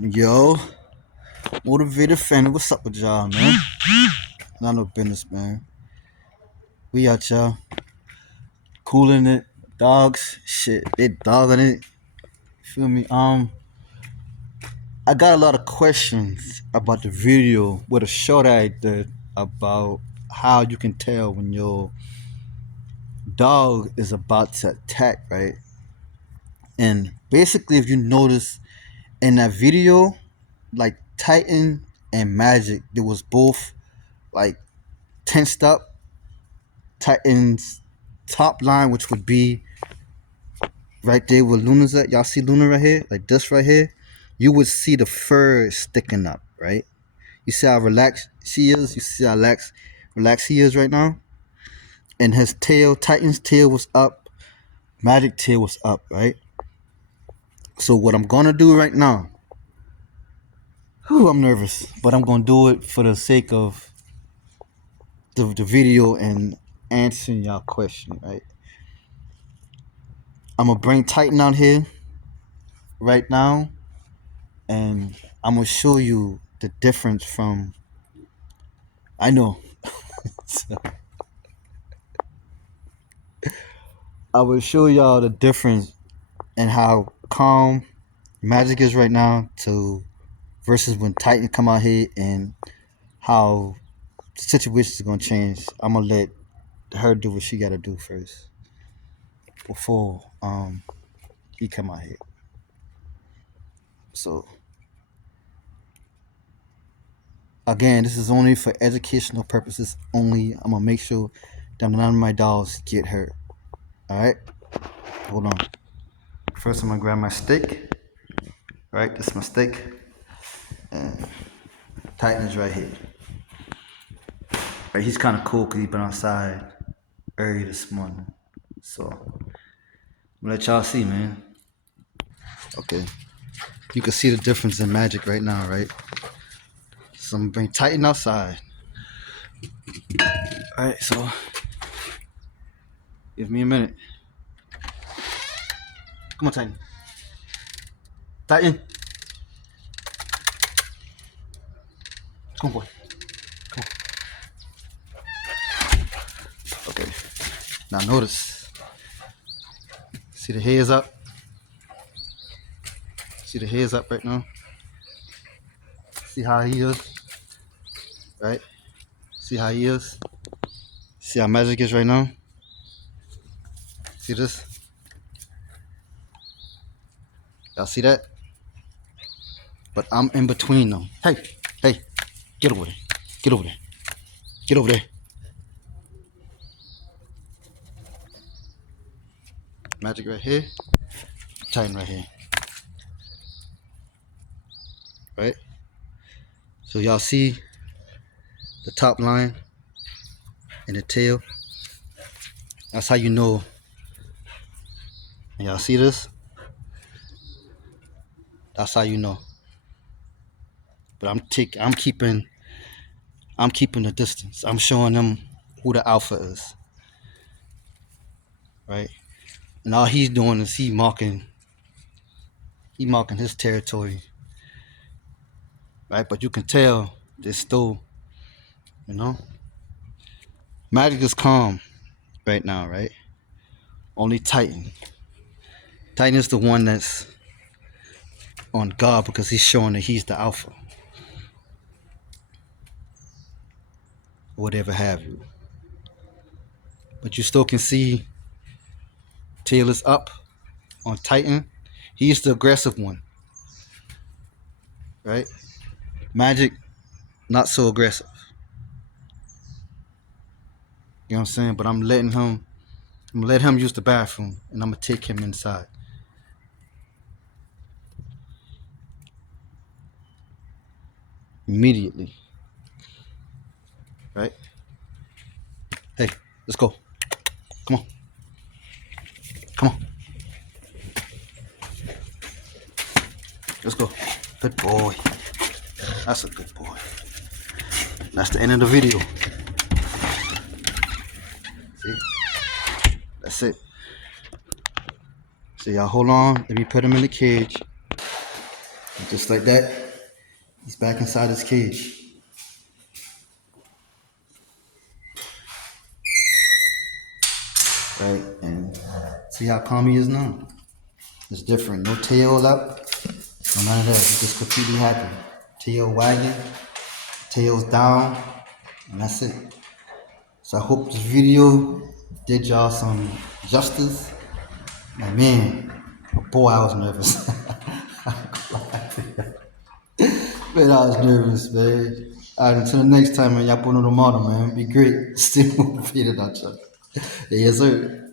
Yo, motivated family, what's up with y'all, man? Not no business, man. We out y'all, cooling it. Dogs, shit, they dogging it. Feel me? I got a lot of questions about the video with a short I did about how you can tell when your dog is about to attack, right? And basically, if you notice in that video, like Titan and Magic, they was both like tensed up. Titan's top line, which would be right there where Luna's at. Y'all see Luna right here, like this right here. You would see the fur sticking up, right? You see how relaxed she is. You see how relaxed he is right now. And his tail, Titan's tail was up. Magic tail was up, right? So what I'm gonna do right now, I'm nervous, but I'm gonna do it for the sake of the video and answering y'all question, right? I'm gonna bring Titan out here right now, and I'm gonna show you the difference from. I know. So, I will show y'all the difference in how calm Magic is right now to versus when Titan come out here and how the situation is gonna change. I'm gonna let her do what she gotta do first before he come out here. So again, this is only for educational purposes only. I'm gonna make sure that none of my dogs get hurt. All right, hold on. First, I'm gonna grab my stick. Right, this is my stick, and Titan is right here. Right, he's kind of cool because he's been outside early this morning. So I'm gonna let y'all see, man. Okay, you can see the difference in Magic right now, right? So I'm gonna bring Titan outside. All right, so give me a minute. Come on, Titan. Titan, come on, boy. Come on. Okay. Now notice. See the hairs up. See the hairs up right now. See how he is, right? See how he is. See how Magic is right now. See this? Y'all see that? But I'm in between them. Hey, get over there. Get over there. Get over there. Magic right here. Titan right here. Right? So y'all see the top line and the tail. That's how you know. And y'all see this? That's how you know. But I'm keeping the distance. I'm showing them who the alpha is. Right? And all he's doing is he marking his territory. Right? But you can tell there's still, Magic is calm right now, right? Only Titan. Titan is the one that's on guard because he's showing that he's the alpha. Whatever have you. But you still can see tail is up on Titan. He's the aggressive one. Right? Magic, not so aggressive. You know what I'm saying? But I'm gonna let him use the bathroom and I'm gonna take him inside. Immediately. Right? Hey, let's go. Come on. Come on. Let's go. Good boy. That's a good boy. That's the end of the video. See? That's it. So y'all hold on. Let me put him in the cage. And just like that, he's back inside his cage. Right? And see how calm he is now? It's different. No tail up, no none of that. He's just completely happy. Tail wagging, tails down, and that's it. So I hope this video did y'all some justice. Like, man, boy, I was nervous. Man, I was nervous, man. All right, until the next time, man. Y'all put on the model, man. Be great. Stay motivated out y'all. Yes, sir.